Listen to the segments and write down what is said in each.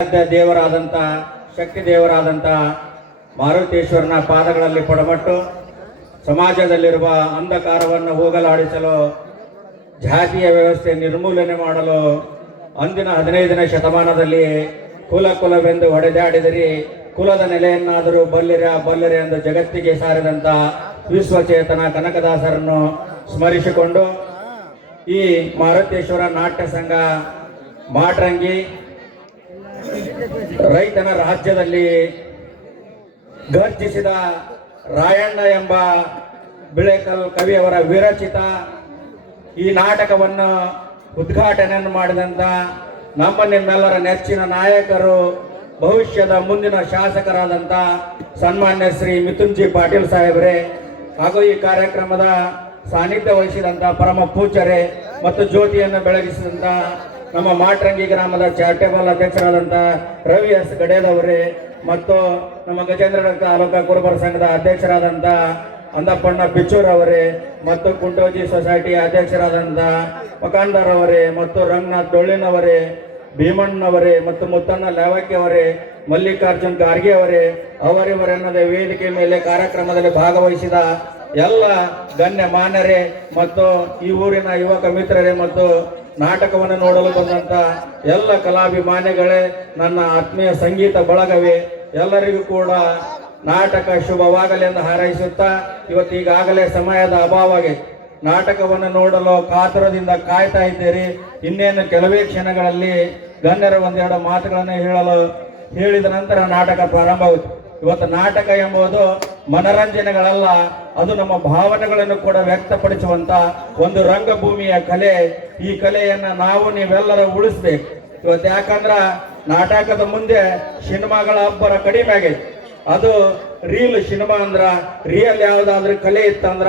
ದೇವರಾದಂಥ ಶಕ್ತಿ ದೇವರಾದಂಥ ಮಾರುತೇಶ್ವರನ ಪಾದಗಳಲ್ಲಿ ಪಡಮಟ್ಟು ಸಮಾಜದಲ್ಲಿರುವ ಅಂಧಕಾರವನ್ನು ಹೋಗಲಾಡಿಸಲು, ಜಾತಿಯ ವ್ಯವಸ್ಥೆ ನಿರ್ಮೂಲನೆ ಮಾಡಲು ಅಂದಿನ 15ನೇ ಶತಮಾನದಲ್ಲಿ ಕುಲವೆಂದು ಹೊಡೆದಾಡಿದಿರಿ, ಕುಲದ ನೆಲೆಯನ್ನಾದರೂ ಬಲ್ಲಿರೆ ಎಂದು ಜಗತ್ತಿಗೆ ಸಾರಿದಂಥ ವಿಶ್ವಚೇತನ ಕನಕದಾಸರನ್ನು ಸ್ಮರಿಸಿಕೊಂಡು ಈ ಮಾರುತೇಶ್ವರ ನಾಟ್ಯ ಸಂಘ ಮಾಟ್ರಂಗಿ ರೈತನ ರಾಜ್ಯದಲ್ಲಿ ಗರ್ಜಿಸಿದ ರಾಯಣ್ಣ ಎಂಬ ಬಿಳೆಕಲ್ ಕವಿಯವರ ವಿರಚಿತ ಈ ನಾಟಕವನ್ನು ಉದ್ಘಾಟನೆಯನ್ನು ಮಾಡಿದಂಥ ನಿಮ್ಮೆಲ್ಲರ ನೆಚ್ಚಿನ ನಾಯಕರು, ಭವಿಷ್ಯದ ಮುಂದಿನ ಶಾಸಕರಾದಂಥ ಸನ್ಮಾನ್ಯ ಶ್ರೀ ಮಿಥುನ್ ಜಿ ಪಾಟೀಲ್ ಸಾಹೇಬರೇ, ಹಾಗೂ ಈ ಕಾರ್ಯಕ್ರಮದ ಸಾನ್ನಿಧ್ಯ ವಹಿಸಿದಂಥ ಪರಮ ಪೂಜ್ಯರೇ ಮತ್ತು ಜ್ಯೋತಿಯನ್ನು ಬೆಳಗಿಸಿದಂಥ ನಮ್ಮ ಮಾಟ್ರಂಗಿ ಗ್ರಾಮದ ಚಾರಿಟೇಬಲ್ ಅಧ್ಯಕ್ಷರಾದಂಥ ರವಿ ಎಸ್ ಗಡೇದವರೇ, ಮತ್ತು ನಮ್ಮ ಗಜೇಂದ್ರ ತಾಲೂಕಾ ಕುರುಬರ ಸಂಘದ ಅಧ್ಯಕ್ಷರಾದಂಥ ಅಂದಪ್ಪಣ್ಣ ಬಿಚ್ಚೂರವರೇ, ಮತ್ತು ಕುಂಟೋಜಿ ಸೊಸೈಟಿ ಅಧ್ಯಕ್ಷರಾದಂಥ ಮಕಾಂದರ್ ಅವರೇ, ಮತ್ತು ರಂಗನಾಥ್ ಡೊಳ್ಳಿನವರೇ, ಭೀಮಣ್ಣವರೇ, ಮತ್ತು ಮುತ್ತಣ್ಣ ಲೇವಕ್ಕಿ ಅವರೇ, ಮಲ್ಲಿಕಾರ್ಜುನ್ ಖಾರ್ಗೆ ಅವರೇ, ಅವರಿವರೆನ್ನದ ವೇದಿಕೆ ಮೇಲೆ ಕಾರ್ಯಕ್ರಮದಲ್ಲಿ ಭಾಗವಹಿಸಿದ ಎಲ್ಲ ಗಣ್ಯ ಮಾನ್ಯರೇ ಮತ್ತು ಈ ಊರಿನ ಯುವಕ ಮಿತ್ರರೇ ಮತ್ತು ನಾಟಕವನ್ನು ನೋಡಲು ಬಂದಂತ ಎಲ್ಲ ಕಲಾಭಿಮಾನಿಗಳೇ, ನನ್ನ ಆತ್ಮೀಯ ಸಂಗೀತ ಬಳಗವೇ, ಎಲ್ಲರಿಗೂ ಕೂಡ ನಾಟಕ ಶುಭವಾಗಲಿ ಎಂದು ಹಾರೈಸುತ್ತಾ, ಇವತ್ತೀಗಾಗಲೇ ಸಮಯದ ಅಭಾವಗೆ ನಾಟಕವನ್ನು ನೋಡಲು ಕಾತುರದಿಂದ ಕಾಯ್ತಾ ಇದ್ದೀರಿ. ಇನ್ನೇನು ಕೆಲವೇ ಕ್ಷಣಗಳಲ್ಲಿ ಗಣ್ಯರ ಒಂದೆರಡು ಮಾತುಗಳನ್ನು ಹೇಳಿದ ನಂತರ ನಾಟಕ ಪ್ರಾರಂಭವಾಯಿತು. ಇವತ್ತು ನಾಟಕ ಎಂಬುದು ಮನರಂಜನೆಗಳಲ್ಲ, ಅದು ನಮ್ಮ ಭಾವನೆಗಳನ್ನು ಕೂಡ ವ್ಯಕ್ತಪಡಿಸುವಂತ ಒಂದು ರಂಗಭೂಮಿಯ ಕಲೆ. ಈ ಕಲೆಯನ್ನ ನೀವೆಲ್ಲರೂ ಉಳಿಸ್ಬೇಕು ಇವತ್ತು. ಯಾಕಂದ್ರ ನಾಟಕದ ಮುಂದೆ ಸಿನಿಮಾಗಳ ಅಬ್ಬರ ಕಡಿಮೆ ಆಗೈತಿ. ಅದು ರೀಲ್ ಸಿನಿಮಾ ಅಂದ್ರ, ರಿಯಲ್ ಯಾವ್ದಾದ್ರೂ ಕಲೆ ಇತ್ತಂದ್ರ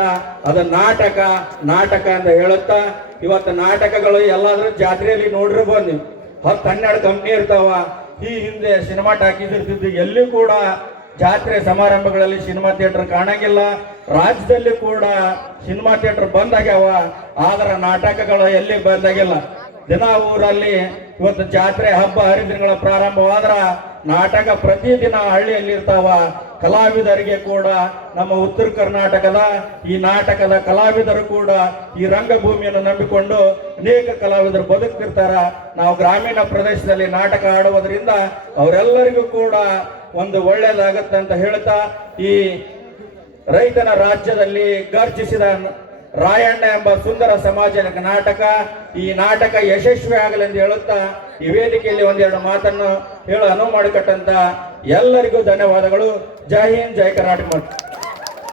ಅದು ನಾಟಕ ಅಂತ ಹೇಳುತ್ತಾ, ಇವತ್ತು ನಾಟಕಗಳು ಎಲ್ಲಾದ್ರೂ ಜಾತ್ರೆಯಲ್ಲಿ ನೋಡಿರ್ಬೋದು ನೀವು. 10-12 ಕಂಪ್ನಿ ಇರ್ತಾವ. ಈ ಹಿಂದೆ ಸಿನಿಮಾ ಟಾಕೀಸ್ ಇರ್ತಿದ್ದು, ಎಲ್ಲಿ ಕೂಡ ಜಾತ್ರೆ ಸಮಾರಂಭಗಳಲ್ಲಿ ಸಿನಿಮಾ ಥಿಯೇಟರ್ ಕಾಣಂಗಿಲ್ಲ. ರಾಜ್ಯದಲ್ಲಿ ಕೂಡ ಸಿನಿಮಾ ಥಿಯೇಟರ್ ಬಂದಾಗ್ಯಾವ, ಆದ್ರೆ ನಾಟಕಗಳು ಎಲ್ಲಿ ಬಂದಾಗಿಲ್ಲ. ದಿನ ಊರಲ್ಲಿ ಇವತ್ತು ಜಾತ್ರೆ ಹಬ್ಬ ಹರಿದಿನಗಳ ಪ್ರಾರಂಭವಾದ್ರ ನಾಟಕ ಪ್ರತಿದಿನ ಹಳ್ಳಿಯಲ್ಲಿ ಇರ್ತಾವ. ಕಲಾವಿದರಿಗೆ ಕೂಡ ನಮ್ಮ ಉತ್ತರ ಕರ್ನಾಟಕದ ಈ ನಾಟಕದ ಕಲಾವಿದರು ಕೂಡ ಈ ರಂಗಭೂಮಿಯನ್ನು ನಂಬಿಕೊಂಡು ಅನೇಕ ಕಲಾವಿದರು ಬದುಕ್ತಿರ್ತಾರ. ನಾವು ಗ್ರಾಮೀಣ ಪ್ರದೇಶದಲ್ಲಿ ನಾಟಕ ಆಡುವುದರಿಂದ ಅವರೆಲ್ಲರಿಗೂ ಕೂಡ ಒಂದು ಒಳ್ಳೇದಾಗತ್ತೆ ಅಂತ ಹೇಳ್ತಾ, ಈ ರೈತನ ರಾಜ್ಯದಲ್ಲಿ ಗರ್ಜಿಸಿದ ರಾಯಣ್ಣ ಎಂಬ ಸುಂದರ ಸಮಾಜ ನಾಟಕ, ಈ ನಾಟಕ ಯಶಸ್ವಿ ಆಗಲೆಂದು ಹೇಳುತ್ತಾ ಈ ವೇದಿಕೆಯಲ್ಲಿ ಒಂದೆರಡು ಮಾತನ್ನು ಹೇಳ ಅನುವು ಮಾಡಿಕೊಟ್ಟಂತ ಎಲ್ಲರಿಗೂ ಧನ್ಯವಾದಗಳು. ಜೈ ಹಿಂದ್, ಜೈ ಕರ್ನಾಟಕ.